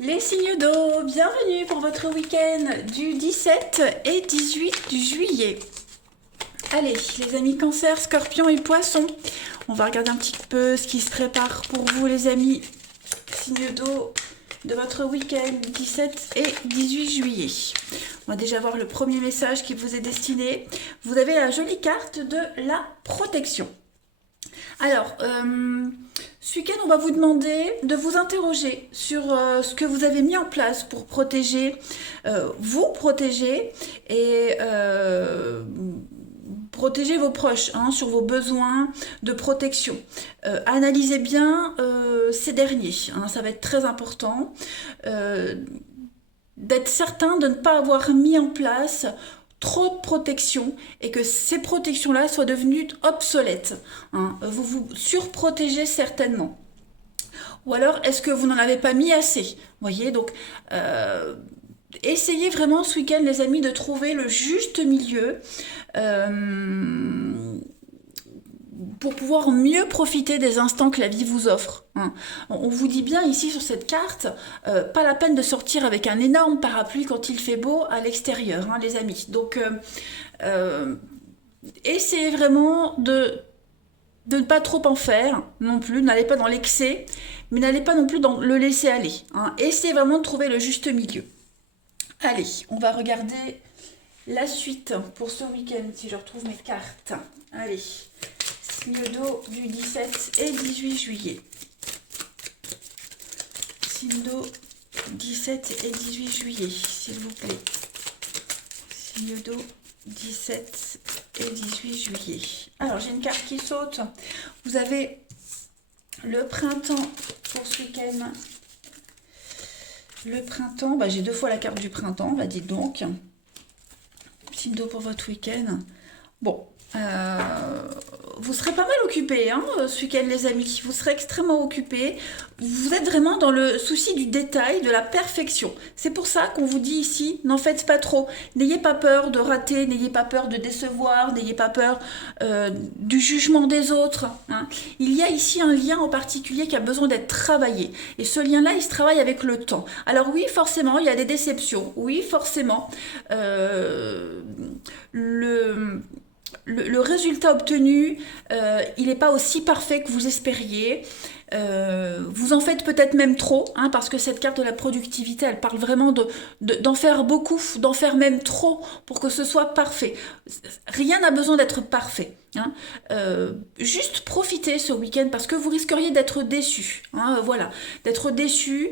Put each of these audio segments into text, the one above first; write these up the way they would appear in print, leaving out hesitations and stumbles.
Les signes d'eau, bienvenue pour votre week-end du 17 et 18 juillet. Allez, les amis Cancer, Scorpion et Poisson, on va regarder un petit peu ce qui se prépare pour vous les amis signes d'eau de votre week-end 17 et 18 juillet. On va déjà voir le premier message qui vous est destiné. Vous avez la jolie carte de la protection. Alors, ce week-end, on va vous demander de vous interroger sur ce que vous avez mis en place pour protéger, vous protéger et protéger vos proches sur vos besoins de protection. Analysez bien ces derniers, ça va être très important. D'être certain de ne pas avoir mis en place trop de protection et que ces protections-là soient devenues obsolètes. Vous vous surprotégez certainement. Ou alors, est-ce que vous n'en avez pas mis assez? Voyez, donc, essayez vraiment ce week-end, les amis, de trouver le juste milieu pour pouvoir mieux profiter des instants que la vie vous offre. On vous dit bien ici sur cette carte, pas la peine de sortir avec un énorme parapluie quand il fait beau à l'extérieur, les amis. Donc, essayez vraiment de ne pas trop en faire non plus, n'allez pas dans l'excès, mais n'allez pas non plus dans le laisser aller. Essayez vraiment de trouver le juste milieu. Allez, on va regarder la suite pour ce week-end, si je retrouve mes cartes. Allez, signe d'eau du 17 et 18 juillet. Signe d'eau 17 et 18 juillet, s'il vous plaît. Signe d'eau 17 et 18 juillet. Alors, j'ai une carte qui saute. Vous avez le printemps pour ce week-end. Le printemps, j'ai deux fois la carte du printemps, dites donc. Signe d'eau pour votre week-end. Bon, vous serez pas mal occupés ce week-end les amis, vous serez extrêmement occupés, vous êtes vraiment dans le souci du détail, de la perfection. C'est pour ça qu'on vous dit ici, n'en faites pas trop, n'ayez pas peur de rater, n'ayez pas peur de décevoir, n'ayez pas peur du jugement des autres. Il y a ici un lien en particulier qui a besoin d'être travaillé, et ce lien-là, il se travaille avec le temps. Alors oui, forcément, il y a des déceptions, oui, forcément, le résultat obtenu, il n'est pas aussi parfait que vous espériez. Vous en faites peut-être même trop, parce que cette carte de la productivité, elle parle vraiment d'en faire beaucoup, d'en faire même trop pour que ce soit parfait. Rien n'a besoin d'être parfait. Juste profitez ce week-end parce que vous risqueriez d'être déçu. Voilà, d'être déçu,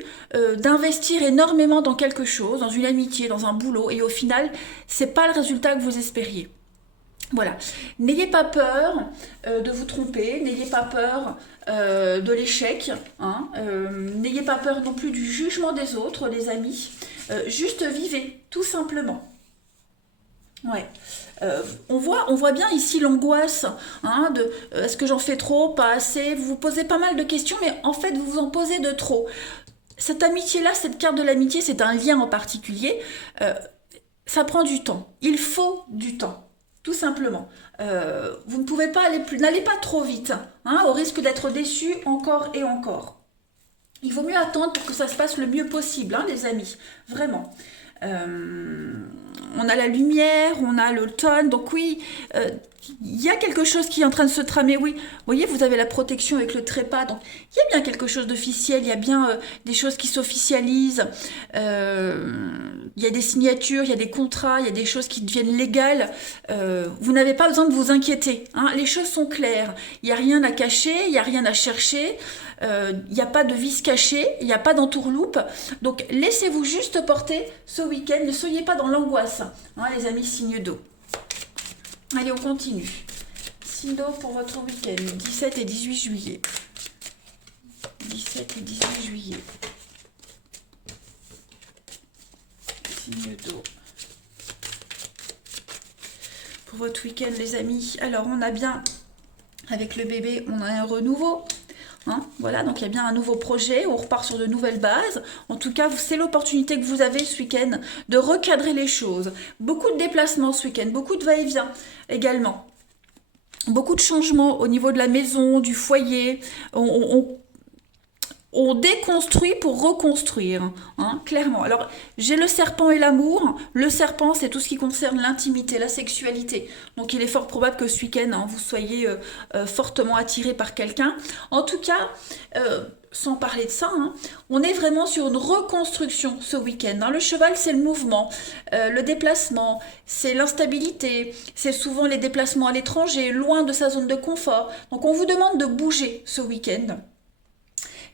d'investir énormément dans quelque chose, dans une amitié, dans un boulot, et au final, c'est pas le résultat que vous espériez. Voilà, n'ayez pas peur de vous tromper, n'ayez pas peur de l'échec, n'ayez pas peur non plus du jugement des autres, les amis, juste vivez, tout simplement. Ouais. On voit bien ici l'angoisse de est-ce que j'en fais trop, pas assez, vous vous posez pas mal de questions, mais en fait vous vous en posez de trop. Cette amitié-là, cette carte de l'amitié, c'est un lien en particulier, ça prend du temps, il faut du temps. Tout simplement. Vous ne pouvez pas aller plus, n'allez pas trop vite, au risque d'être déçu encore et encore. Il vaut mieux attendre pour que ça se passe le mieux possible, les amis. Vraiment. On a la lumière, on a l'automne, donc oui, il y a quelque chose qui est en train de se tramer, oui. Vous voyez, vous avez la protection avec le trépas, donc il y a bien quelque chose d'officiel, il y a bien des choses qui s'officialisent, il y a des signatures, il y a des contrats, il y a des choses qui deviennent légales. Vous n'avez pas besoin de vous inquiéter, les choses sont claires, il n'y a rien à cacher, il n'y a rien à chercher, il n'y a pas de vis caché, il n'y a pas d'entourloupe, donc laissez-vous juste porter ce week-end, ne soyez pas dans l'angoisse, les amis signes d'eau. Allez, on continue. Signe d'eau pour votre week-end, 17 et 18 juillet. 17 et 18 juillet. Signe d'eau. Pour votre week-end, les amis. Alors, on a bien, avec le bébé, on a un renouveau. Voilà, donc il y a bien un nouveau projet, on repart sur de nouvelles bases. En tout cas, c'est l'opportunité que vous avez ce week-end de recadrer les choses. Beaucoup de déplacements ce week-end, beaucoup de va-et-vient également. Beaucoup de changements au niveau de la maison, du foyer. On déconstruit pour reconstruire, hein, clairement. Alors, j'ai le serpent et l'amour. Le serpent, c'est tout ce qui concerne l'intimité, la sexualité. Donc, il est fort probable que ce week-end, hein, vous soyez fortement attiré par quelqu'un. En tout cas, sans parler de ça, hein, on est vraiment sur une reconstruction ce week-end, hein. Le cheval, c'est le mouvement, le déplacement, c'est l'instabilité, c'est souvent les déplacements à l'étranger, loin de sa zone de confort. Donc, on vous demande de bouger ce week-end,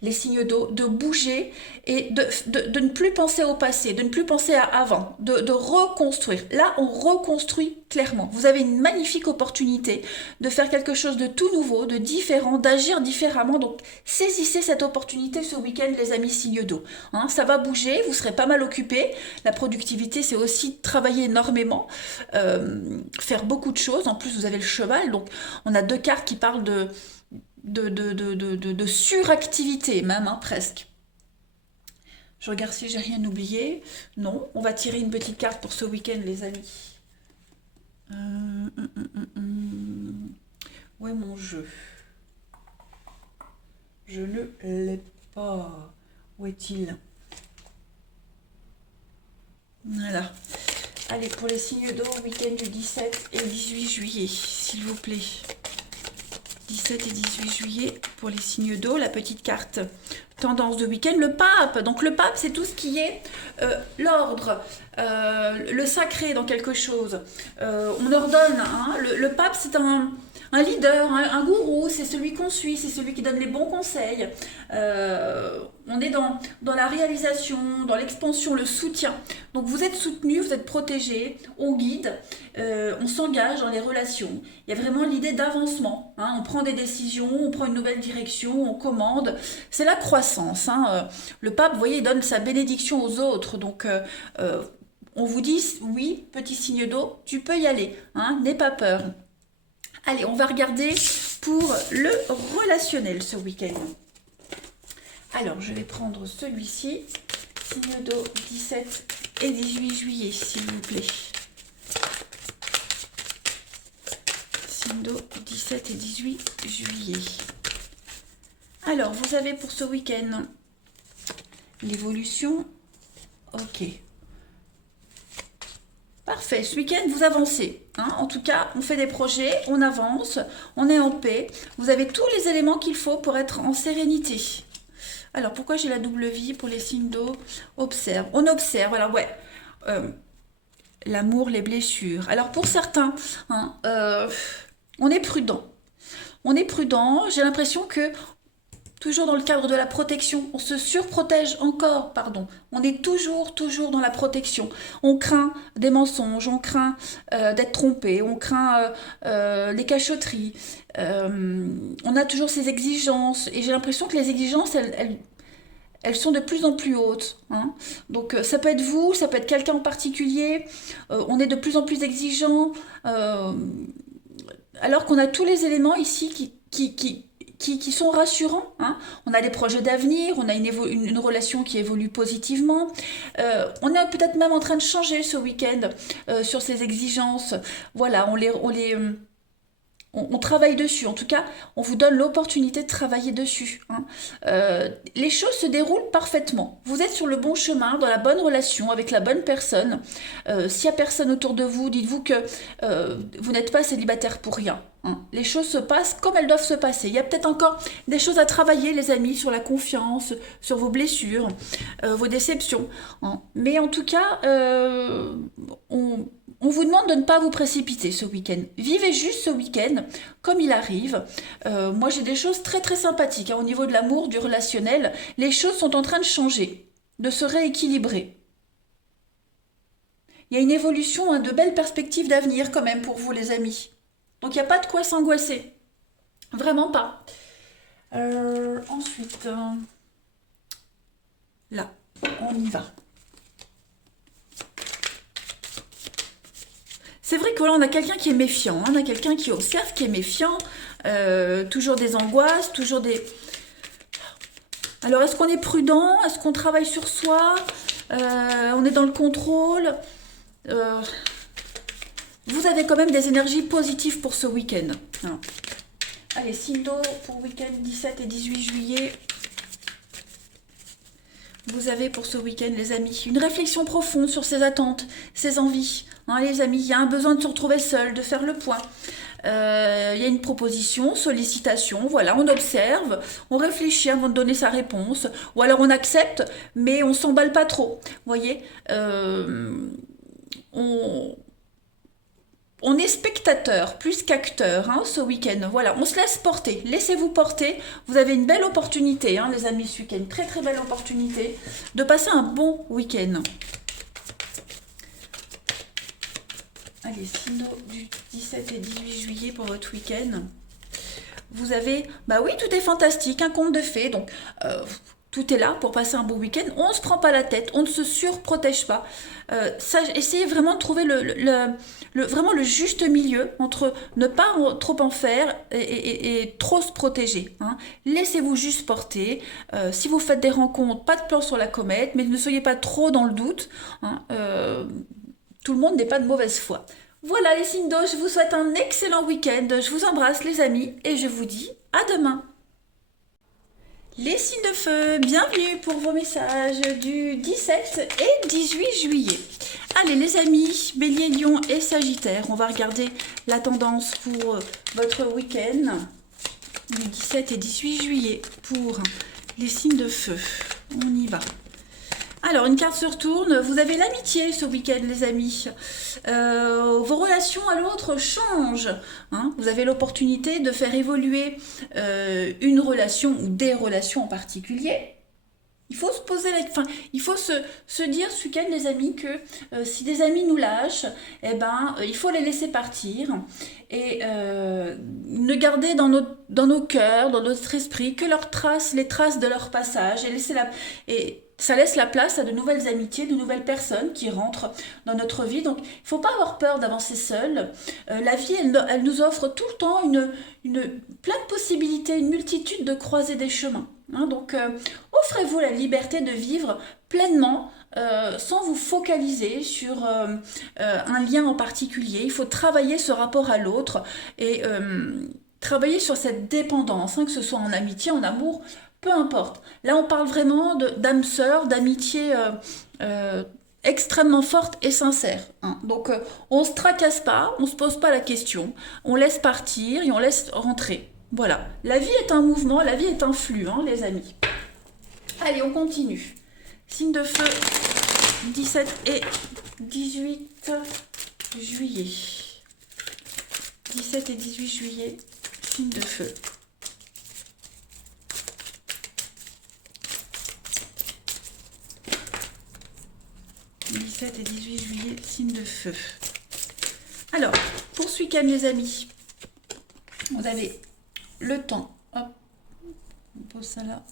les signes d'eau, de bouger et de ne plus penser au passé, de ne plus penser à avant, de reconstruire. Là, on reconstruit clairement. Vous avez une magnifique opportunité de faire quelque chose de tout nouveau, de différent, d'agir différemment. Donc, saisissez cette opportunité ce week-end, les amis signes d'eau. Hein, ça va bouger, vous serez pas mal occupés. La productivité, c'est aussi travailler énormément, faire beaucoup de choses. En plus, vous avez le cheval. Donc, on a deux cartes qui parlent de suractivité même, hein, presque. Je regarde si j'ai rien oublié. Non, on va tirer une petite carte pour ce week-end, les amis. Où est mon jeu? Je ne l'ai pas. Où est-il? Voilà. Allez, pour les signes d'eau, week-end du 17 et 18 juillet, s'il vous plaît. 17 et 18 juillet pour les signes d'eau, la petite carte tendance de week-end, le pape. Donc le pape, c'est tout ce qui est l'ordre, le sacré dans quelque chose. On ordonne, hein, le pape, c'est un leader, un gourou, c'est celui qu'on suit, c'est celui qui donne les bons conseils. On est dans la réalisation, dans l'expansion, le soutien. Donc vous êtes soutenu, vous êtes protégé, on guide, on s'engage dans les relations. Il y a vraiment l'idée d'avancement, hein. On prend des décisions, on prend une nouvelle direction, on commande. C'est la croissance, hein. Le pape, vous voyez, il donne sa bénédiction aux autres. Donc on vous dit, oui, petit signe d'eau, tu peux y aller, hein, n'aie pas peur. Allez, on va regarder pour le relationnel ce week-end. Alors, je vais prendre celui-ci, signe d'eau 17 et 18 juillet, s'il vous plaît. Signe d'eau 17 et 18 juillet. Alors, vous avez pour ce week-end l'évolution. Ok. Parfait, ce week-end, vous avancez, hein. En tout cas, on fait des projets, on avance, on est en paix. Vous avez tous les éléments qu'il faut pour être en sérénité. Alors, pourquoi j'ai la double vie pour les signes d'eau? Observe. On observe, voilà, ouais. L'amour, les blessures. Alors, pour certains, hein, on est prudent. On est prudent, j'ai l'impression que toujours dans le cadre de la protection, on se surprotège encore, pardon. On est toujours dans la protection. On craint des mensonges, on craint d'être trompé, on craint les cachotteries. On a toujours ces exigences et j'ai l'impression que les exigences, elles sont de plus en plus hautes, hein. Donc ça peut être vous, ça peut être quelqu'un en particulier. On est de plus en plus exigeant, alors qu'on a tous les éléments ici qui sont rassurants, hein. On a des projets d'avenir, on a une relation qui évolue positivement. On est peut-être même en train de changer ce week-end sur ces exigences. Voilà, on travaille dessus. En tout cas, on vous donne l'opportunité de travailler dessus, hein. Les choses se déroulent parfaitement. Vous êtes sur le bon chemin, dans la bonne relation, avec la bonne personne. S'il n'y a personne autour de vous, dites-vous que vous n'êtes pas célibataire pour rien, hein. Les choses se passent comme elles doivent se passer. Il y a peut-être encore des choses à travailler, les amis, sur la confiance, sur vos blessures, vos déceptions, hein. Mais en tout cas, on vous demande de ne pas vous précipiter ce week-end. Vivez juste ce week-end comme il arrive. Moi, j'ai des choses très très sympathiques, hein, au niveau de l'amour, du relationnel. Les choses sont en train de changer, de se rééquilibrer. Il y a une évolution, hein, de belles perspectives d'avenir quand même pour vous, les amis. Donc, il n'y a pas de quoi s'angoisser. Vraiment pas. Ensuite, là, on y va. C'est vrai que voilà, on a quelqu'un qui est méfiant, hein, on a quelqu'un qui observe, qui est méfiant, toujours des angoisses, toujours des... Alors, est-ce qu'on est prudent? Est-ce qu'on travaille sur soi? On est dans le contrôle? Vous avez quand même des énergies positives pour ce week-end, hein. Allez, signe d'eau pour week-end 17 et 18 juillet. vous avez pour ce week-end, les amis? Une réflexion profonde sur ses attentes, ses envies. Hein, les amis, il y a un besoin de se retrouver seul, de faire le point. Il y a une proposition, sollicitation, voilà, on observe, on réfléchit avant de donner sa réponse, ou alors on accepte, mais on s'emballe pas trop. Vous voyez, on, on est spectateur plus qu'acteur hein, ce week-end. Voilà, on se laisse porter. Laissez-vous porter. Vous avez une belle opportunité, hein, les amis, ce week-end. Très très belle opportunité de passer un bon week-end. Allez, sinon du 17 et 18 juillet pour votre week-end. Vous avez, bah oui, tout est fantastique, un conte de fées. Donc, tout est là pour passer un bon week-end. On ne se prend pas la tête, on ne se surprotège pas. Essayez vraiment de trouver vraiment le juste milieu entre ne pas trop en faire et trop se protéger. Hein. Laissez-vous juste porter. Si vous faites des rencontres, pas de plan sur la comète, mais ne soyez pas trop dans le doute. Hein. Tout le monde n'est pas de mauvaise foi. Voilà les signes d'eau, je vous souhaite un excellent week-end. Je vous embrasse les amis et je vous dis à demain. Les signes de feu, bienvenue pour vos messages du 17 et 18 juillet. Allez les amis, Bélier, Lion et Sagittaire, on va regarder la tendance pour votre week-end du 17 et 18 juillet pour les signes de feu. On y va. Alors, une carte se retourne. Vous avez l'amitié ce week-end, les amis. Vos relations à l'autre changent. Hein. Vous avez l'opportunité de faire évoluer une relation ou des relations en particulier. Il faut se poser il faut se dire ce week-end, les amis, que si des amis nous lâchent, eh ben, il faut les laisser partir et ne garder dans nos cœurs, dans notre esprit, que leurs traces, les traces de leur passage et ça laisse la place à de nouvelles amitiés, de nouvelles personnes qui rentrent dans notre vie. Donc, il ne faut pas avoir peur d'avancer seul. La vie, elle nous offre tout le temps plein de possibilités, une multitude de croisées des chemins. Hein, donc, offrez-vous la liberté de vivre pleinement sans vous focaliser sur un lien en particulier. Il faut travailler ce rapport à l'autre et travailler sur cette dépendance, hein, que ce soit en amitié, en amour, peu importe. Là, on parle vraiment d'âme sœur, d'amitié extrêmement forte et sincère. Hein. Donc, on ne se tracasse pas, on ne se pose pas la question, on laisse partir et on laisse rentrer. Voilà. La vie est un mouvement, la vie est un flux, hein, les amis. Allez, on continue. Signe de feu, 17 et 18 juillet. 17 et 18 juillet, signe de feu. Et 18 juillet, signe de feu. Alors, pour ce week-end, les amis, vous avez le temps. Hop, on pose ça là.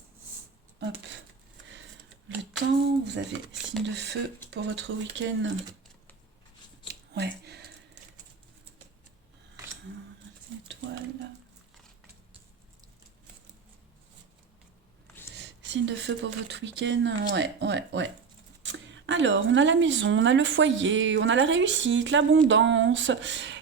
Hop. Le temps, vous avez signe de feu pour votre week-end. Ouais. Étoile. Signe de feu pour votre week-end. Ouais. Alors, on a la maison, on a le foyer, on a la réussite, l'abondance,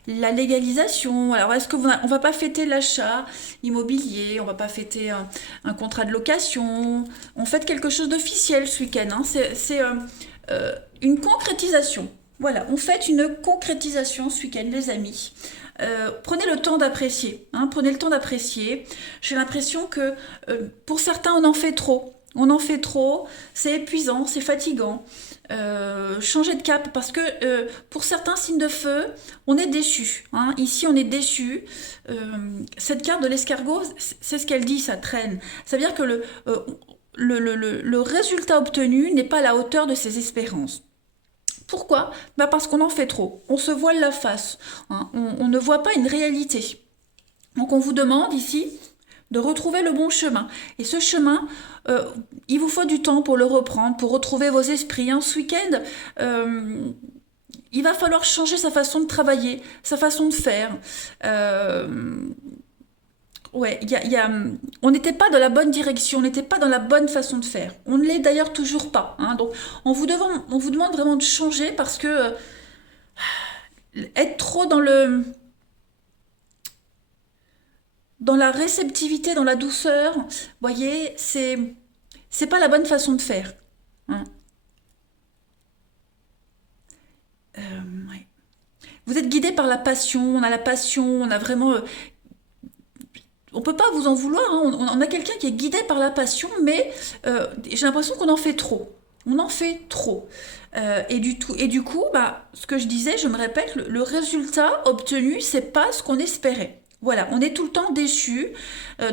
la légalisation. Alors, est-ce que on va pas fêter l'achat immobilier, on va pas fêter un contrat de location. On fête quelque chose d'officiel ce week-end. Hein. C'est une concrétisation. Voilà, on fête une concrétisation ce week-end, les amis. Prenez le temps d'apprécier. Hein, prenez le temps d'apprécier. J'ai l'impression que pour certains, on en fait trop. On en fait trop, c'est épuisant, c'est fatigant. Changer de cap parce que pour certains signes de feu, on est déçu. Hein. Ici, on est déçu. Cette carte de l'escargot, c'est ce qu'elle dit, ça traîne. Ça veut dire que le résultat obtenu n'est pas à la hauteur de ses espérances. Pourquoi ? Bah parce qu'on en fait trop. On se voile la face. Hein. On ne voit pas une réalité. Donc on vous demande ici de retrouver le bon chemin. Et ce chemin, il vous faut du temps pour le reprendre, pour retrouver vos esprits. Hein. Ce week-end, il va falloir changer sa façon de travailler, sa façon de faire. Ouais, on n'était pas dans la bonne direction, on n'était pas dans la bonne façon de faire. On ne l'est d'ailleurs toujours pas. Hein. Donc, on vous demande vraiment de changer parce que être trop dans la réceptivité, dans la douceur, voyez, c'est pas la bonne façon de faire. hein. Ouais. Vous êtes guidé par la passion, on a la passion, on a vraiment... on peut pas vous en vouloir, hein, on a quelqu'un qui est guidé par la passion, mais j'ai l'impression qu'on en fait trop. On en fait trop. Et du coup, bah, ce que je disais, je me répète, le résultat obtenu, c'est pas ce qu'on espérait. Voilà, on est tout le temps déçu,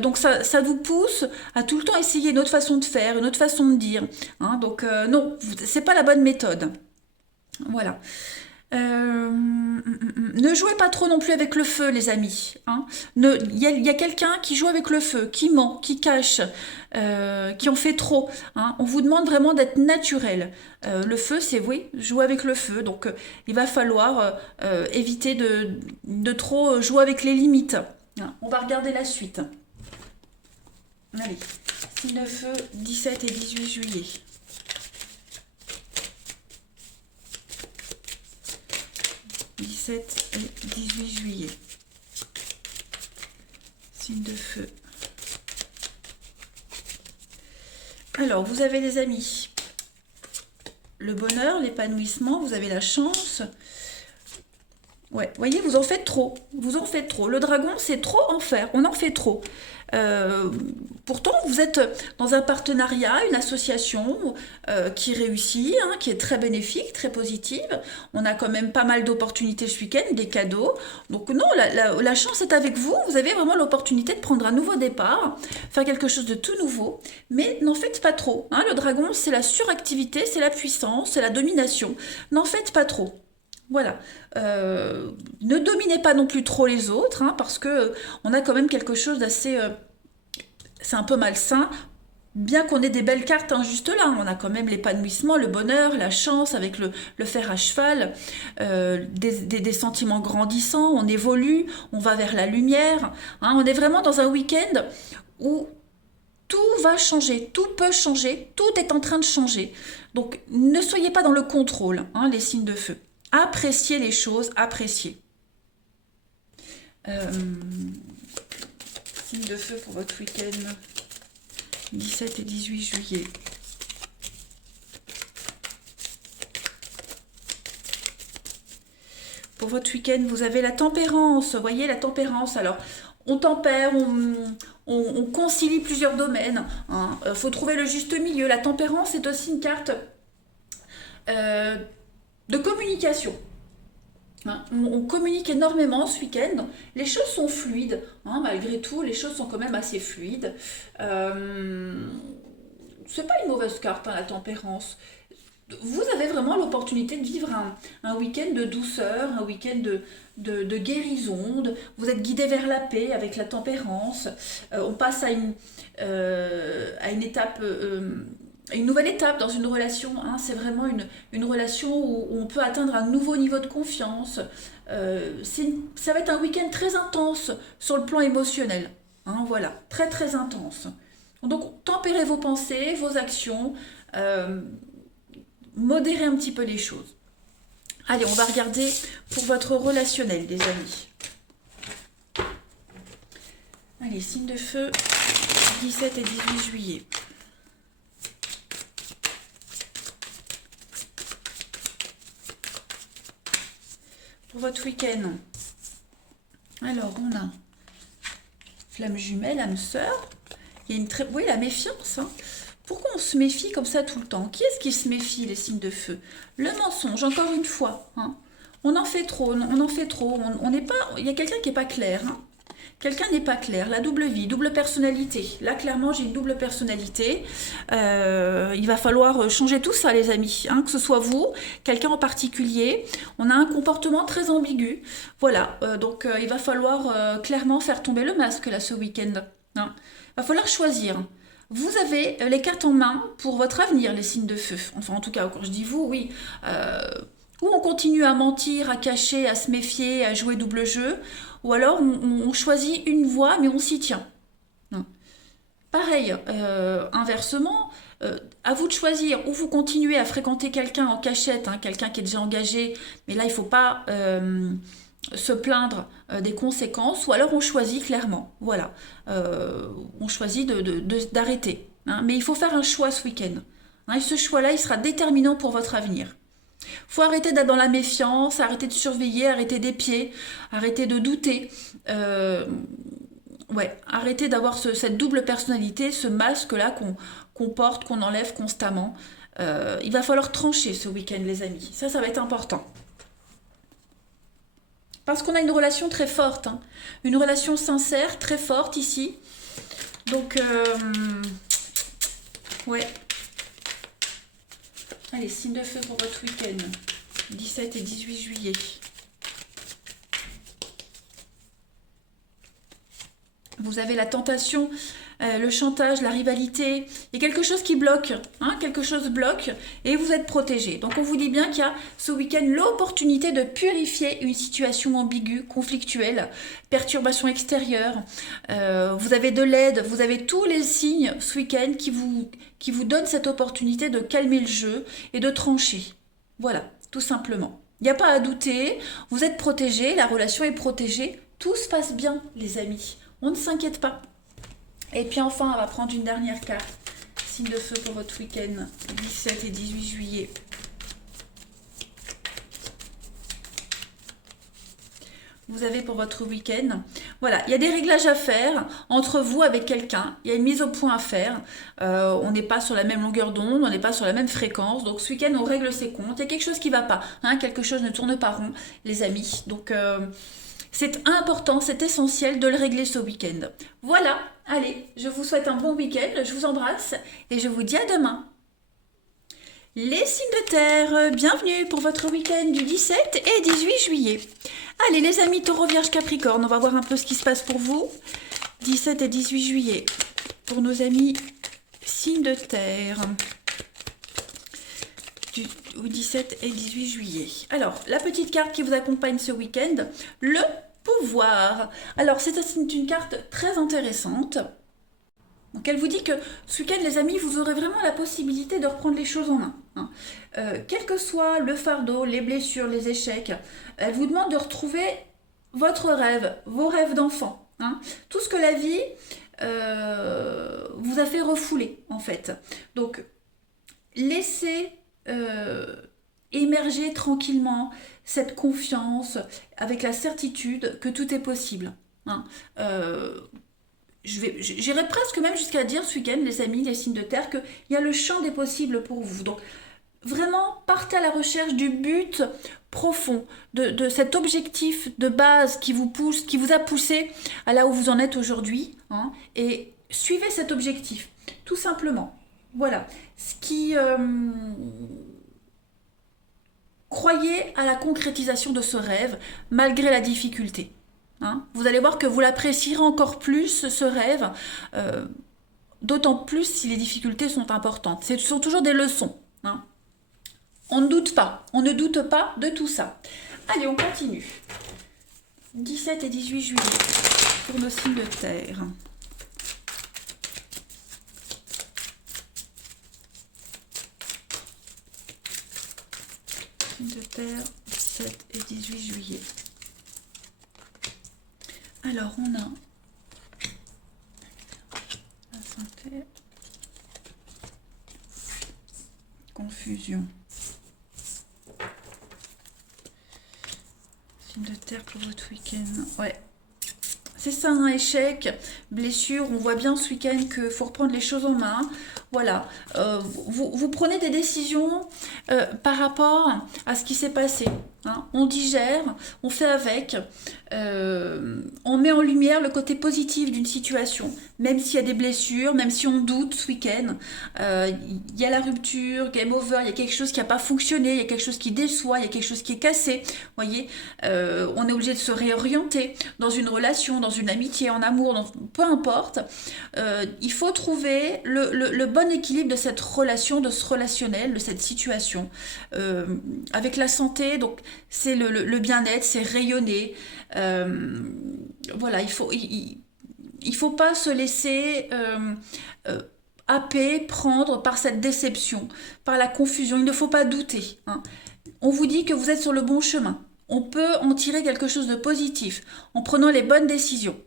donc ça vous pousse à tout le temps essayer une autre façon de faire, une autre façon de dire, hein. Donc non, c'est pas la bonne méthode. Voilà. Ne jouez pas trop non plus avec le feu, les amis, hein. Il y a quelqu'un qui joue avec le feu, qui ment, qui cache, qui en fait trop, hein. On vous demande vraiment d'être naturel. Le feu, c'est oui, jouer avec le feu. Donc, il va falloir éviter de trop jouer avec les limites, hein. On va regarder la suite. Allez, signe de feu, 17 et 18 juillet. 17 et 18 juillet. Signe de feu. Alors, vous avez les amis. Le bonheur, l'épanouissement, vous avez la chance. Ouais, voyez, vous en faites trop. Vous en faites trop. Le dragon, c'est trop en faire. On en fait trop. Euh, Pourtant, vous êtes dans un partenariat, une association qui réussit, hein, qui est très bénéfique, très positive. On a quand même pas mal d'opportunités ce week-end, des cadeaux. Donc non, la chance est avec vous. Vous avez vraiment l'opportunité de prendre un nouveau départ, faire quelque chose de tout nouveau. Mais n'en faites pas trop, hein. Le dragon, c'est la suractivité, c'est la puissance, c'est la domination. N'en faites pas trop. Voilà. Ne dominez pas non plus trop les autres, hein, parce que on a quand même quelque chose d'assez... c'est un peu malsain, bien qu'on ait des belles cartes, hein, juste là. On a quand même l'épanouissement, le bonheur, la chance avec le fer à cheval, des sentiments grandissants, on évolue, on va vers la lumière, hein. On est vraiment dans un week-end où tout va changer, tout peut changer, tout est en train de changer. Donc ne soyez pas dans le contrôle, hein, les signes de feu. Appréciez les choses, appréciez. Euh, Signe de feu pour votre week-end, 17 et 18 juillet. Pour votre week-end, vous avez la tempérance. Vous voyez, la tempérance. Alors, on tempère, on concilie plusieurs domaines, hein. Faut trouver le juste milieu. La tempérance est aussi une carte euh, de communication, hein. On communique énormément ce week-end. Les choses sont fluides, hein, malgré tout, les choses sont quand même assez fluides. Euh, c'est pas une mauvaise carte, hein, la tempérance. Vous avez vraiment l'opportunité de vivre un week-end de douceur, un week-end de guérison. Vous êtes guidé vers la paix avec la tempérance. On passe à une étape, une nouvelle étape dans une relation, hein. C'est vraiment une relation où on peut atteindre un nouveau niveau de confiance. Ça va être un week-end très intense sur le plan émotionnel, hein, voilà, très très intense. Donc tempérez vos pensées, vos actions. euh, Modérez un petit peu les choses. Allez, on va regarder pour votre relationnel, les amis. Allez, signe de feu, 17 et 18 juillet. Pour votre week-end. Alors, on a flamme jumelle, âme sœur. Il y a une très... Oui, la méfiance, hein. Pourquoi on se méfie comme ça tout le temps? Qui est-ce qui se méfie, les signes de feu? Le mensonge, encore une fois, hein. On en fait trop, on en fait trop. On n'est pas... Il y a quelqu'un qui n'est pas clair, hein. Quelqu'un n'est pas clair. La double vie, double personnalité. Là, clairement, j'ai une double personnalité. Il va falloir changer tout ça, les amis, hein. Que ce soit vous, quelqu'un en particulier. On a un comportement très ambigu. Voilà. Donc, il va falloir clairement faire tomber le masque, là, ce week-end, hein. Il va falloir choisir. Vous avez les cartes en main pour votre avenir, les signes de feu. Enfin, en tout cas, quand je dis vous, oui. Ou on continue à mentir, à cacher, à se méfier, à jouer double jeu, ou alors on choisit une voie, mais on s'y tient. Non. Pareil, inversement, à vous de choisir, ou vous continuez à fréquenter quelqu'un en cachette, hein, quelqu'un qui est déjà engagé, mais là, il ne faut pas se plaindre des conséquences, ou alors on choisit clairement, voilà. On choisit d'arrêter, hein. Mais il faut faire un choix ce week-end, Hein, et ce choix-là, il sera déterminant pour votre avenir. Faut arrêter d'être dans la méfiance, arrêter de surveiller, arrêter d'épier, arrêter de douter. Ouais, arrêter d'avoir cette double personnalité, ce masque-là qu'on porte, qu'on enlève constamment. Il va falloir trancher ce week-end, les amis. Ça va être important. Parce qu'on a une relation très forte, hein. Une relation sincère, très forte ici. Donc, ouais. Allez, signe de feu pour votre week-end. 17 et 18 juillet. Vous avez la tentation, le chantage, la rivalité. Il y a quelque chose qui bloque, hein, quelque chose bloque et vous êtes protégé. Donc on vous dit bien qu'il y a ce week-end l'opportunité de purifier une situation ambiguë, conflictuelle, perturbation extérieure. Vous avez de l'aide, vous avez tous les signes ce week-end qui vous donnent cette opportunité de calmer le jeu et de trancher. Voilà, tout simplement. Il n'y a pas à douter, vous êtes protégé, la relation est protégée, tout se passe bien les amis. On ne s'inquiète pas. Et puis enfin, on va prendre une dernière carte. Signe de feu pour votre week-end, 17 et 18 juillet. Vous avez pour votre week-end. Voilà, il y a des réglages à faire entre vous avec quelqu'un. Il y a une mise au point à faire. On n'est pas sur la même longueur d'onde, on n'est pas sur la même fréquence. Donc ce week-end, on règle ses comptes. Il y a quelque chose qui ne va pas. Hein, quelque chose ne tourne pas rond, les amis. Donc c'est important, c'est essentiel de le régler ce week-end. Voilà, allez, je vous souhaite un bon week-end. Je vous embrasse et je vous dis à demain. Les signes de terre, bienvenue pour votre week-end du 17 et 18 juillet. Allez les amis Taureau, Vierge, Capricorne, on va voir un peu ce qui se passe pour vous. 17 et 18 juillet, pour nos amis signes de terre. Du 17 et 18 juillet. Alors, la petite carte qui vous accompagne ce week-end, le pouvoir. Alors, c'est une carte très intéressante. Donc elle vous dit que ce week-end, les amis, vous aurez vraiment la possibilité de reprendre les choses en main. Hein. Quel que soit le fardeau, les blessures, les échecs, elle vous demande de retrouver votre rêve, vos rêves d'enfant. Hein. Tout ce que la vie vous a fait refouler, en fait. Donc, laissez émerger tranquillement cette confiance avec la certitude que tout est possible. Hein. J'irais presque même jusqu'à dire ce week-end, les amis, les signes de terre, qu'il y a le champ des possibles pour vous. Donc, vraiment, partez à la recherche du but profond, de cet objectif de base qui vous pousse, qui vous a poussé à là où vous en êtes aujourd'hui. Hein, et suivez cet objectif, tout simplement. Voilà. Ce qui... croyez à la concrétisation de ce rêve, malgré la difficulté. Hein, vous allez voir que vous l'apprécierez encore plus, ce rêve, d'autant plus si les difficultés sont importantes. Ce sont toujours des leçons. Hein. On ne doute pas de tout ça. Allez, on continue. 17 et 18 juillet, pour nos signes de terre. Signes de terre, 17 et 18 juillet. Alors, on a la santé, confusion, signe de terre pour votre week-end. Ouais, c'est ça, un échec, blessure. On voit bien ce week-end qu'il faut reprendre les choses en main. Voilà, vous prenez des décisions par rapport à ce qui s'est passé. Hein. On digère, on fait avec, on met en lumière le côté positif d'une situation, même s'il y a des blessures, même si on doute ce week-end, il y a la rupture, game over, il y a quelque chose qui n'a pas fonctionné, il y a quelque chose qui déçoit, il y a quelque chose qui est cassé, voyez, on est obligé de se réorienter dans une relation, dans une amitié, en amour, peu importe, il faut trouver le bon équilibre de cette relation, de ce relationnel, de cette situation, avec la santé, donc c'est le bien-être, c'est rayonner. Voilà, il faut pas se laisser happer, prendre par cette déception, par la confusion. Il ne faut pas douter. Hein. On vous dit que vous êtes sur le bon chemin. On peut en tirer quelque chose de positif en prenant les bonnes décisions.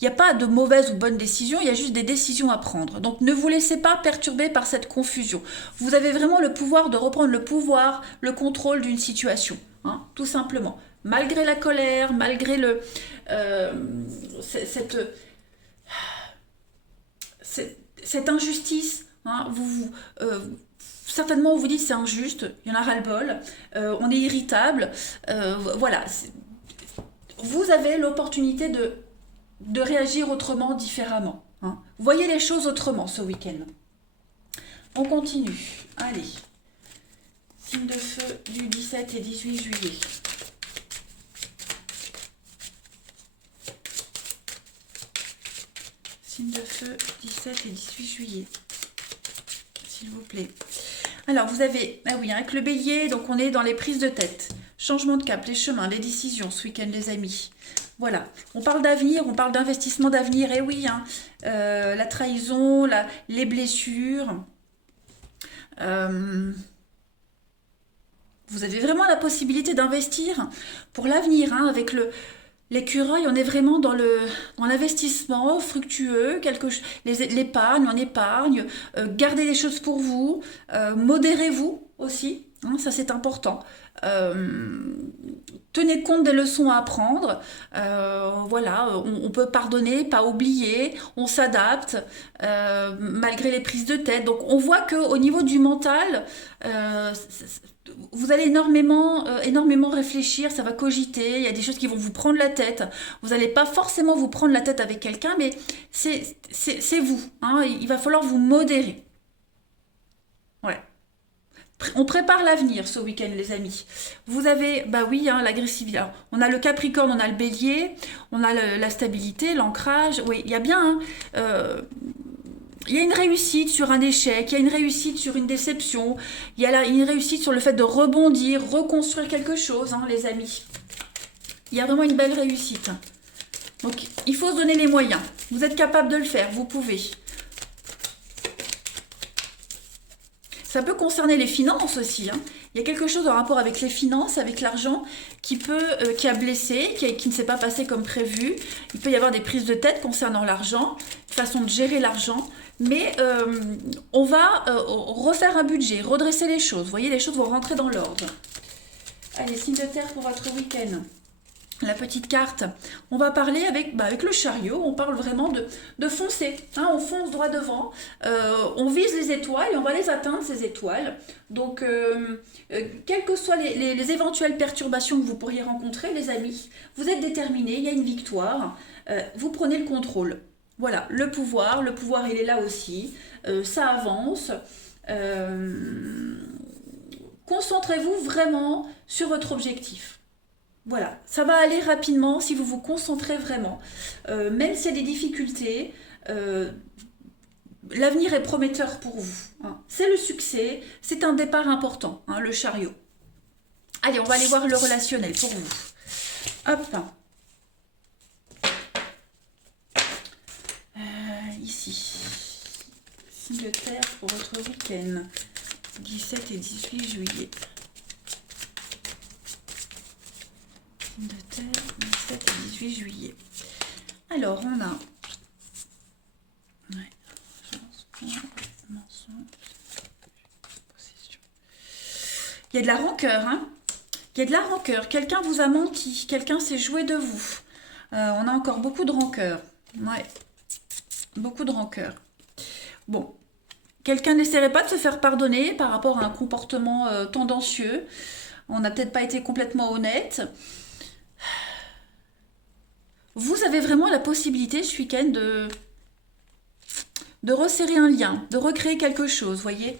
Il n'y a pas de mauvaise ou bonne décision, il y a juste des décisions à prendre. Donc ne vous laissez pas perturber par cette confusion. Vous avez vraiment le pouvoir de reprendre le pouvoir, le contrôle d'une situation, hein, tout simplement. Malgré la colère, malgré euh, cette, cette injustice, hein, certainement vous dites c'est injuste, il y en a ras-le-bol, on est irritable, voilà. Vous avez l'opportunité de réagir autrement, différemment, hein. Voyez les choses autrement ce week-end. On continue. Allez. Signe de feu du 17 et 18 juillet. Signe de feu 17 et 18 juillet. S'il vous plaît. Alors, vous avez, ah oui, avec le bélier, donc on est dans les prises de tête. Changement de cap, les chemins, les décisions ce week-end, les amis. Voilà, on parle d'avenir, on parle d'investissement d'avenir, et oui, hein, la trahison, les blessures. Vous avez vraiment la possibilité d'investir pour l'avenir, hein, avec l'écureuil, on est vraiment dans l'investissement fructueux, l'épargne, on épargne, gardez les choses pour vous, modérez-vous aussi, hein, ça c'est important. Tenez compte des leçons à apprendre, voilà, on peut pardonner, pas oublier, on s'adapte malgré les prises de tête. Donc on voit qu'au niveau du mental, vous allez énormément réfléchir, ça va cogiter, il y a des choses qui vont vous prendre la tête. Vous n'allez pas forcément vous prendre la tête avec quelqu'un, mais c'est vous, hein, il va falloir vous modérer. Ouais. On prépare l'avenir ce week-end, les amis. Vous avez, bah oui, hein, l'agressivité. Alors, on a le Capricorne, on a le Bélier, on a la stabilité, l'ancrage. Oui, il y a bien, hein, il y a une réussite sur un échec, il y a une réussite sur une déception, il y a une réussite sur le fait de rebondir, reconstruire quelque chose, hein, les amis. Il y a vraiment une belle réussite. Donc, il faut se donner les moyens. Vous êtes capable de le faire, vous pouvez. Ça peut concerner les finances aussi, hein. Il y a quelque chose en rapport avec les finances, avec l'argent, qui a blessé, qui ne s'est pas passé comme prévu. Il peut y avoir des prises de tête concernant l'argent, une façon de gérer l'argent. Mais on va refaire un budget, redresser les choses. Vous voyez, les choses vont rentrer dans l'ordre. Allez, signe de terre pour votre week-end. La petite carte, on va parler avec le chariot, on parle vraiment de foncer, hein, on fonce droit devant, on vise les étoiles et on va les atteindre ces étoiles. Donc, quelles que soient les éventuelles perturbations que vous pourriez rencontrer, les amis, vous êtes déterminés, il y a une victoire, vous prenez le contrôle. Voilà, le pouvoir il est là aussi, ça avance. Concentrez-vous vraiment sur votre objectif. Voilà, ça va aller rapidement si vous vous concentrez vraiment. Même s'il y a des difficultés, l'avenir est prometteur pour vous, hein. C'est le succès, c'est un départ important, hein, le chariot. Allez, on va aller voir le relationnel pour vous. Hop. Ici. Signe de terre pour votre week-end. 17 et 18 juillet. De terre, 17 et 18 juillet. Alors, on a... Ouais. Il y a de la rancœur, hein. Il y a de la rancœur. Quelqu'un vous a menti. Quelqu'un s'est joué de vous. On a encore beaucoup de rancœur. Ouais. Beaucoup de rancœur. Bon. Quelqu'un n'essaierait pas de se faire pardonner par rapport à un comportement tendancieux. On n'a peut-être pas été complètement honnête. Vous avez vraiment la possibilité ce week-end de resserrer un lien, de recréer quelque chose, vous voyez.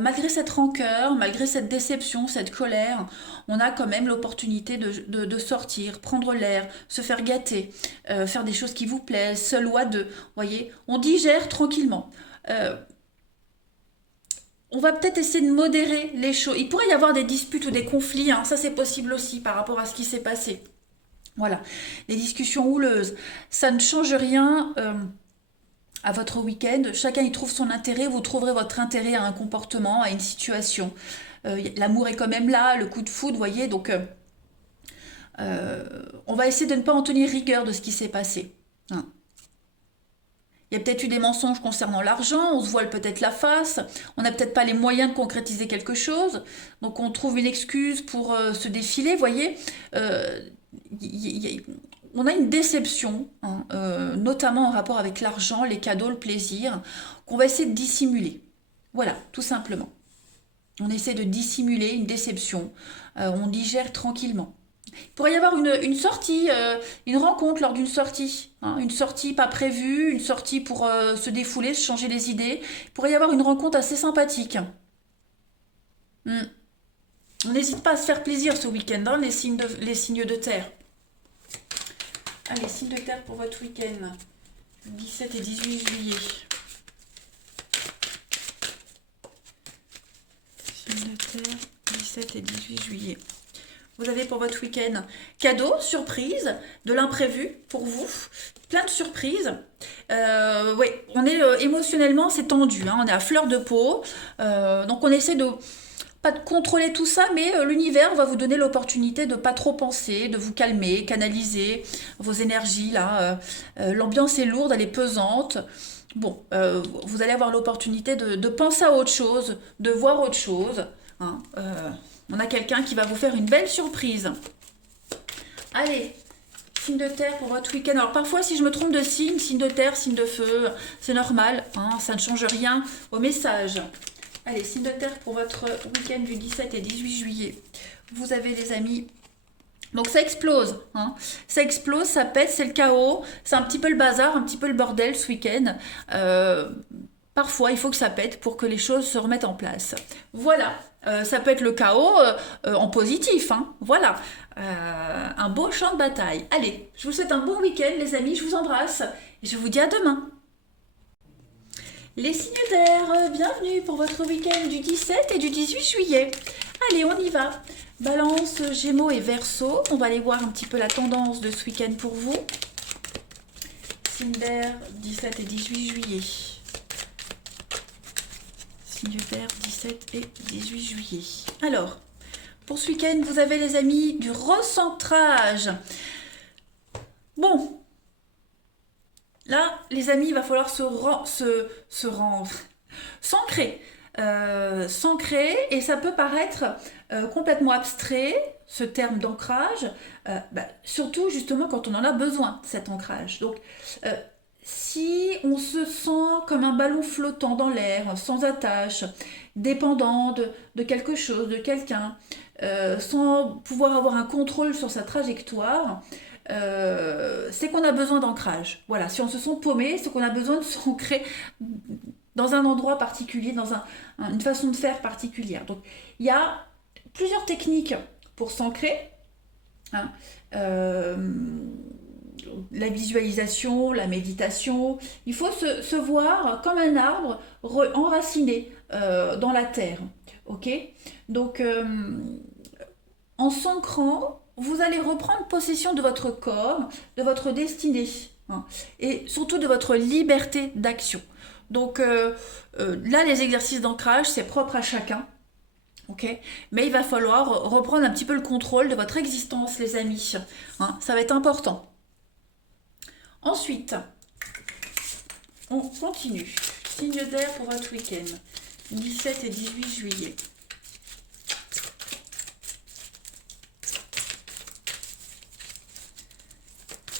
Malgré cette rancœur, malgré cette déception, cette colère, on a quand même l'opportunité de sortir, prendre l'air, se faire gâter, faire des choses qui vous plaisent, seul ou à deux, vous voyez. On digère tranquillement. On va peut-être essayer de modérer les choses. Il pourrait y avoir des disputes ou des conflits, hein, ça c'est possible aussi par rapport à ce qui s'est passé. Voilà, les discussions houleuses, ça ne change rien à votre week-end. Chacun y trouve son intérêt, vous trouverez votre intérêt à un comportement, à une situation. L'amour est quand même là, le coup de foudre, vous voyez, donc on va essayer de ne pas en tenir rigueur de ce qui s'est passé, hein. Il y a peut-être eu des mensonges concernant l'argent, on se voile peut-être la face, on n'a peut-être pas les moyens de concrétiser quelque chose, donc on trouve une excuse pour se défiler, vous voyez. Euh, on a une déception, hein, notamment en rapport avec l'argent, les cadeaux, le plaisir, qu'on va essayer de dissimuler. Voilà, tout simplement. On essaie de dissimuler une déception, on digère tranquillement. Il pourrait y avoir une sortie, une rencontre lors d'une sortie, hein, une sortie pas prévue, une sortie pour se défouler, se changer les idées. Il pourrait y avoir une rencontre assez sympathique. Hmm. On n'hésite pas à se faire plaisir ce week-end, hein, les signes de terre. Allez, signes de terre pour votre week-end, 17 et 18 juillet. Signes de terre, 17 et 18 juillet. Vous avez pour votre week-end cadeau, surprise, de l'imprévu pour vous, plein de surprises. Oui, on est émotionnellement, c'est tendu, hein, on est à fleur de peau. Donc on essaie de pas de contrôler tout ça, mais l'univers va vous donner l'opportunité de pas trop penser, de vous calmer, canaliser vos énergies là. L'ambiance est lourde, elle est pesante. Bon, vous allez avoir l'opportunité de penser à autre chose, de voir autre chose, hein. On a quelqu'un qui va vous faire une belle surprise. Allez, signe de terre pour votre week-end. Alors parfois, si je me trompe de signe de terre, signe de feu, c'est normal, hein, ça ne change rien au message. Allez, signe de terre pour votre week-end du 17 et 18 juillet. Vous avez les amis. Donc ça explose, hein. Ça explose, ça pète, c'est le chaos, c'est un petit peu le bazar, un petit peu le bordel ce week-end. Parfois, il faut que ça pète pour que les choses se remettent en place. Voilà, ça peut être le chaos en positif, hein. Voilà, un beau champ de bataille. Allez, je vous souhaite un bon week-end les amis, je vous embrasse et je vous dis à demain. Les signes d'air, bienvenue pour votre week-end du 17 et du 18 juillet. Allez, on y va. Balance, Gémeaux et Verseau. On va aller voir un petit peu la tendance de ce week-end pour vous. Signes d'air, 17 et 18 juillet. Signes d'air, 17 et 18 juillet. Alors, pour ce week-end, vous avez les amis du recentrage. Bon. Là, les amis, il va falloir s'ancrer. S'ancrer, et ça peut paraître complètement abstrait, ce terme d'ancrage, surtout justement quand on en a besoin, cet ancrage. Donc, si on se sent comme un ballon flottant dans l'air, sans attache, dépendant de quelque chose, de quelqu'un, sans pouvoir avoir un contrôle sur sa trajectoire, c'est qu'on a besoin d'ancrage. Voilà, si on se sent paumé, c'est qu'on a besoin de s'ancrer dans un endroit particulier, dans une façon de faire particulière. Donc, il y a plusieurs techniques pour s'ancrer, hein. La visualisation, la méditation. Il faut se voir comme un arbre enraciné dans la terre. Ok ? Donc, en s'ancrant, vous allez reprendre possession de votre corps, de votre destinée, hein, et surtout de votre liberté d'action. Donc là, les exercices d'ancrage, c'est propre à chacun. Okay, mais il va falloir reprendre un petit peu le contrôle de votre existence, les amis, hein, ça va être important. Ensuite, on continue. Signe d'air pour votre week-end, 17 et 18 juillet.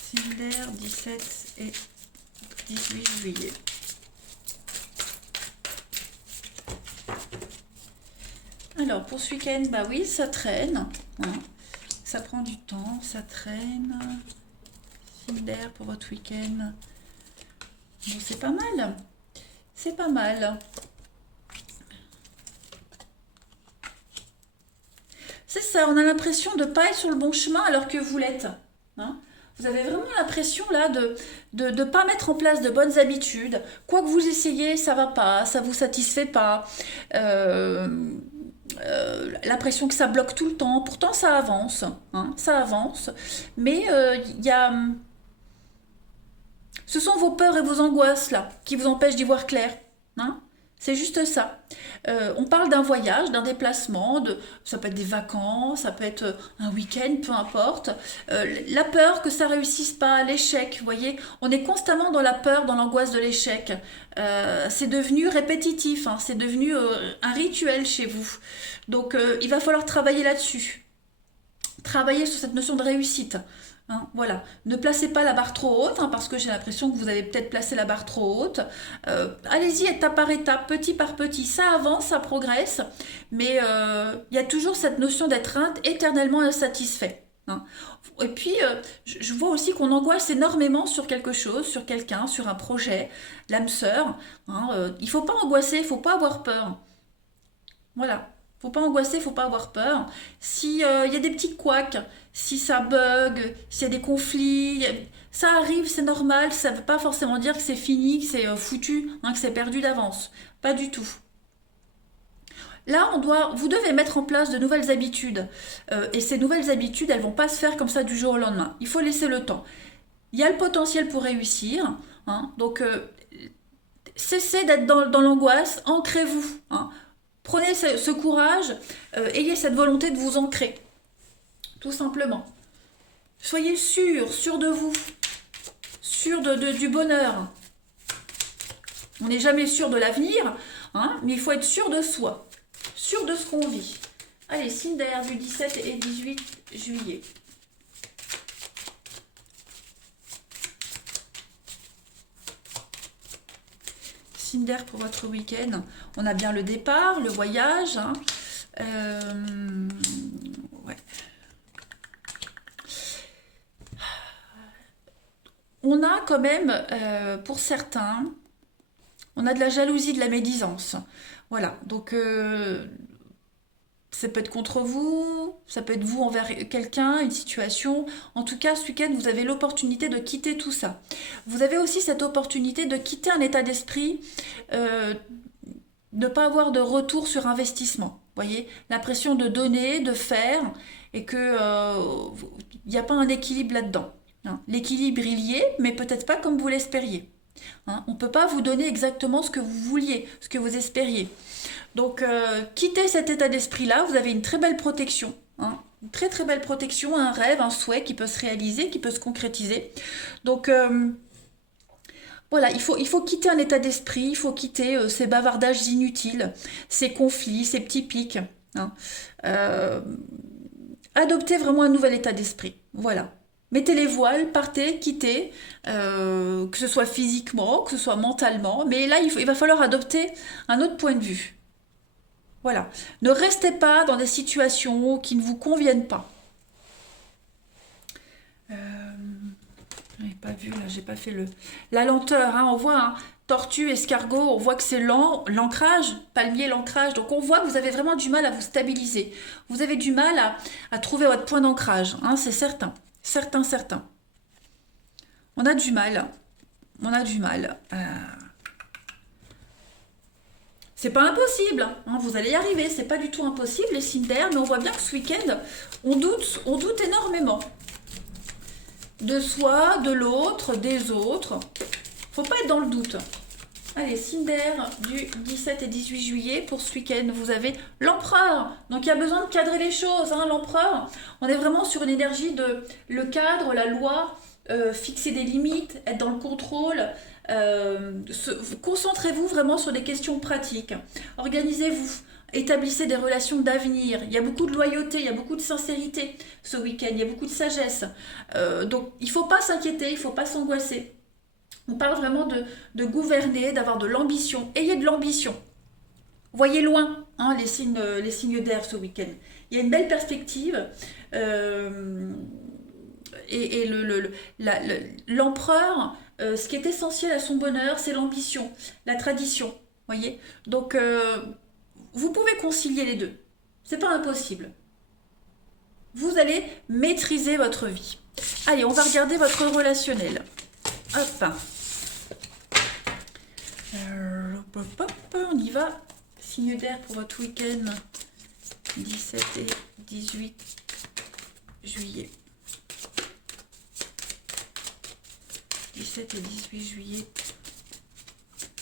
Signe d'air, 17 et 18 juillet. Alors, pour ce week-end, bah oui, ça traîne, hein. Ça prend du temps, ça traîne. Signe d'air pour votre week-end. Bon, c'est pas mal. C'est pas mal. C'est ça, on a l'impression de ne pas être sur le bon chemin alors que vous l'êtes, hein. Vous avez vraiment l'impression là de ne pas mettre en place de bonnes habitudes. Quoi que vous essayez, ça va pas, ça vous satisfait pas. L'impression que ça bloque tout le temps. Pourtant, ça avance, hein, ça avance. Mais ce sont vos peurs et vos angoisses là qui vous empêchent d'y voir clair, hein. C'est juste ça. On parle d'un voyage, d'un déplacement, ça peut être des vacances, ça peut être un week-end, peu importe. La peur que ça réussisse pas, l'échec, vous voyez, on est constamment dans la peur, dans l'angoisse de l'échec. C'est devenu répétitif, hein, c'est devenu un rituel chez vous. Donc il va falloir travailler là-dessus, travailler sur cette notion de réussite. Hein, voilà, ne placez pas la barre trop haute, hein, parce que j'ai l'impression que vous avez peut-être placé la barre trop haute. Allez-y étape par étape, petit par petit, ça avance, ça progresse, mais il y a toujours cette notion d'être éternellement insatisfait. Hein. Et puis, je vois aussi qu'on angoisse énormément sur quelque chose, sur quelqu'un, sur un projet, l'âme sœur. Hein, il ne faut pas angoisser, il ne faut pas avoir peur. Voilà. Faut pas angoisser, faut pas avoir peur. Si y a des petits couacs, si ça bug, s'il y a des conflits, ça arrive, c'est normal. Ça ne veut pas forcément dire que c'est fini, que c'est foutu, hein, que c'est perdu d'avance. Pas du tout. Là, vous devez mettre en place de nouvelles habitudes. Et ces nouvelles habitudes, elles vont pas se faire comme ça du jour au lendemain. Il faut laisser le temps. Il y a le potentiel pour réussir. Hein, donc, cessez d'être dans l'angoisse, ancrez-vous. Hein. Prenez ce courage, ayez cette volonté de vous ancrer, tout simplement. Soyez sûr de vous, sûr du bonheur. On n'est jamais sûr de l'avenir, hein, mais il faut être sûr de soi, sûr de ce qu'on vit. Allez, signe d'air du 17 et 18 juillet. Signe d'air pour votre week-end. On a bien le départ, le voyage. Hein. Ouais. On a quand même, pour certains, on a de la jalousie, de la médisance. Voilà, donc ça peut être contre vous, ça peut être vous envers quelqu'un, une situation. En tout cas, ce week-end, vous avez l'opportunité de quitter tout ça. Vous avez aussi cette opportunité de quitter un état d'esprit, de ne pas avoir de retour sur investissement. Vous voyez, l'impression de donner, de faire, et que il n'y a pas un équilibre là-dedans. Hein. L'équilibre, il y est, mais peut-être pas comme vous l'espériez. Hein. On ne peut pas vous donner exactement ce que vous vouliez, ce que vous espériez. Donc, quittez cet état d'esprit-là, vous avez une très belle protection. Hein. Une très très belle protection, un rêve, un souhait qui peut se réaliser, qui peut se concrétiser. Donc, voilà, il faut quitter un état d'esprit, il faut quitter ces bavardages inutiles, ces conflits, ces petits pics. Hein. Adoptez vraiment un nouvel état d'esprit. Voilà. Mettez les voiles, partez, quittez, que ce soit physiquement, que ce soit mentalement. Mais là, il va falloir adopter un autre point de vue. Voilà. Ne restez pas dans des situations qui ne vous conviennent pas. Je n'avais pas vu, là, j'ai pas fait la lenteur. Hein, on voit, hein, tortue, escargot, on voit que c'est lent. L'ancrage, palmier, l'ancrage. Donc on voit que vous avez vraiment du mal à vous stabiliser. Vous avez du mal à trouver votre point d'ancrage. Hein, c'est certain. Certain. On a du mal. C'est pas impossible, hein, vous allez y arriver, c'est pas du tout impossible les signes d'air, mais on voit bien que ce week-end, on doute énormément. De soi, de l'autre, des autres. Faut pas être dans le doute. Allez, signe d'air du 17 et 18 juillet pour ce week-end, vous avez l'empereur. Donc il y a besoin de cadrer les choses, hein, l'empereur. On est vraiment sur une énergie de le cadre, la loi, fixer des limites, être dans le contrôle. Concentrez-vous vraiment sur des questions pratiques. Organisez-vous. Établissez des relations d'avenir. Il y a beaucoup de loyauté, il y a beaucoup de sincérité ce week-end, il y a beaucoup de sagesse. Donc il ne faut pas s'inquiéter, il ne faut pas s'angoisser. On parle vraiment de gouverner, d'avoir de l'ambition. Ayez de l'ambition. Voyez loin, hein, les signes d'air ce week-end. Il y a une belle perspective. Et l'empereur, ce qui est essentiel à son bonheur, c'est l'ambition, la tradition. Voyez. Donc, vous pouvez concilier les deux. C'est pas impossible. Vous allez maîtriser votre vie. Allez, on va regarder votre relationnel. Hop. On y va. Signe d'air pour votre week-end 17 et 18 juillet. 17 et 18 juillet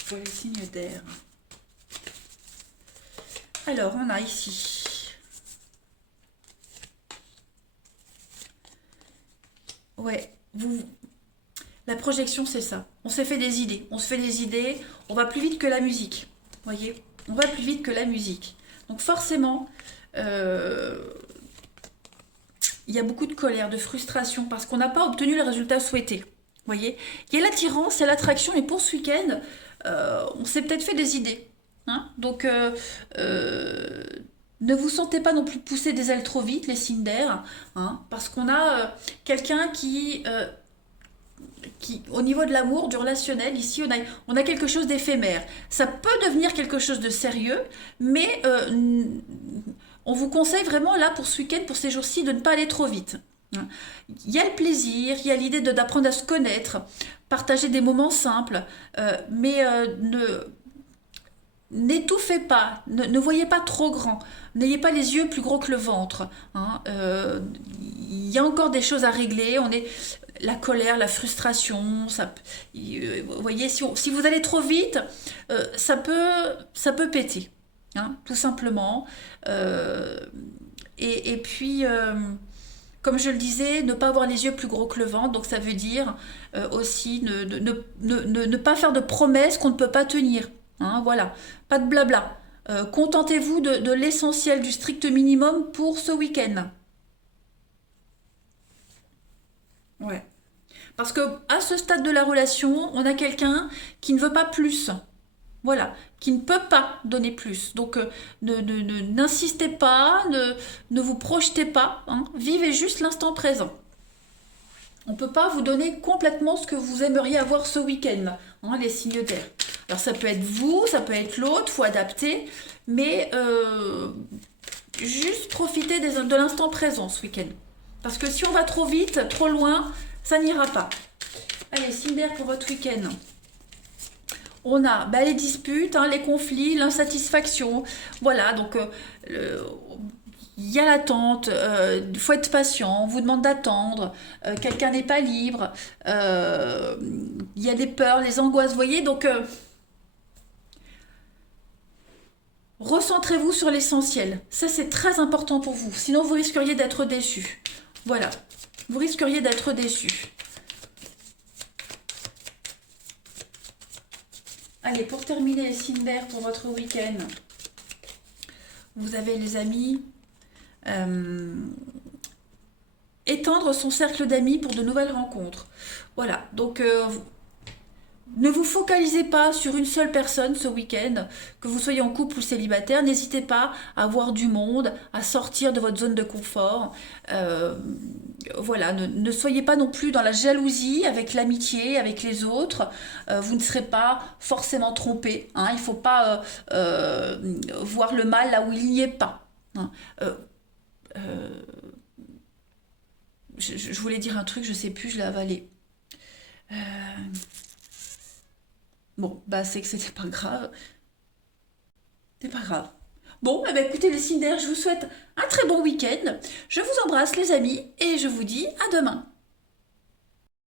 pour les signes d'air. Alors, on a ici. Ouais, la projection, c'est ça. On s'est fait des idées. On se fait des idées. On va plus vite que la musique. Voyez? On va plus vite que la musique. Donc forcément, euh, il y a beaucoup de colère, de frustration, parce qu'on n'a pas obtenu le résultat souhaité. Voyez? Il y a l'attirance, il y a l'attraction, et pour ce week-end, on s'est peut-être fait des idées. Hein. Donc, euh, ne vous sentez pas non plus pousser des ailes trop vite, les signes d'air, hein, parce qu'on a quelqu'un qui, au niveau de l'amour, du relationnel, ici, on a quelque chose d'éphémère. Ça peut devenir quelque chose de sérieux, mais on vous conseille vraiment, là, pour ce week-end, pour ces jours-ci, de ne pas aller trop vite. Hein. Il y a le plaisir, il y a l'idée d'apprendre à se connaître, partager des moments simples, mais n'étouffez pas, ne voyez pas trop grand, n'ayez pas les yeux plus gros que le ventre. Hein. Il y a encore des choses à régler. La colère, la frustration, vous voyez, si vous allez trop vite, ça peut péter, hein, tout simplement. Euh, et puis, comme je le disais, ne pas avoir les yeux plus gros que le ventre, donc ça veut dire aussi ne pas faire de promesses qu'on ne peut pas tenir. Hein, voilà, pas de blabla. Contentez-vous de l'essentiel, du strict minimum pour ce week-end. Ouais. Parce que à ce stade de la relation, on a quelqu'un qui ne veut pas plus. Voilà, qui ne peut pas donner plus. Donc, n'insistez pas, ne vous projetez pas, hein. Vivez juste l'instant présent. On ne peut pas vous donner complètement ce que vous aimeriez avoir ce week-end, hein, les signes d'air. Alors ça peut être vous, ça peut être l'autre, faut adapter, mais juste profitez de l'instant présent ce week-end. Parce que si on va trop vite, trop loin, ça n'ira pas. Allez, signe d'air pour votre week-end. On a les disputes, hein, les conflits, l'insatisfaction. Voilà, donc il y a l'attente, il faut être patient, on vous demande d'attendre, quelqu'un n'est pas libre, il y a des peurs, les angoisses, vous voyez, donc recentrez-vous sur l'essentiel. Ça, c'est très important pour vous, sinon vous risqueriez d'être déçu. Voilà, vous risqueriez d'être déçu. Allez, pour terminer les signes d'air pour votre week-end, vous avez les amis. Euh, Étendre son cercle d'amis pour de nouvelles rencontres. Voilà, donc ne vous focalisez pas sur une seule personne ce week-end, que vous soyez en couple ou célibataire. N'hésitez pas à voir du monde, à sortir de votre zone de confort. Euh, voilà, ne soyez pas non plus dans la jalousie avec l'amitié, avec les autres. Vous ne serez pas forcément trompé. Hein. Il ne faut pas voir le mal là où il n'y est pas. Hein. Euh, euh, je voulais dire un truc, je sais plus, je l'ai avalé. Euh, Bon, c'est que c'était pas grave. C'est pas grave. Bon, écoutez les signes d'air, je vous souhaite un très bon week-end. Je vous embrasse les amis et je vous dis à demain.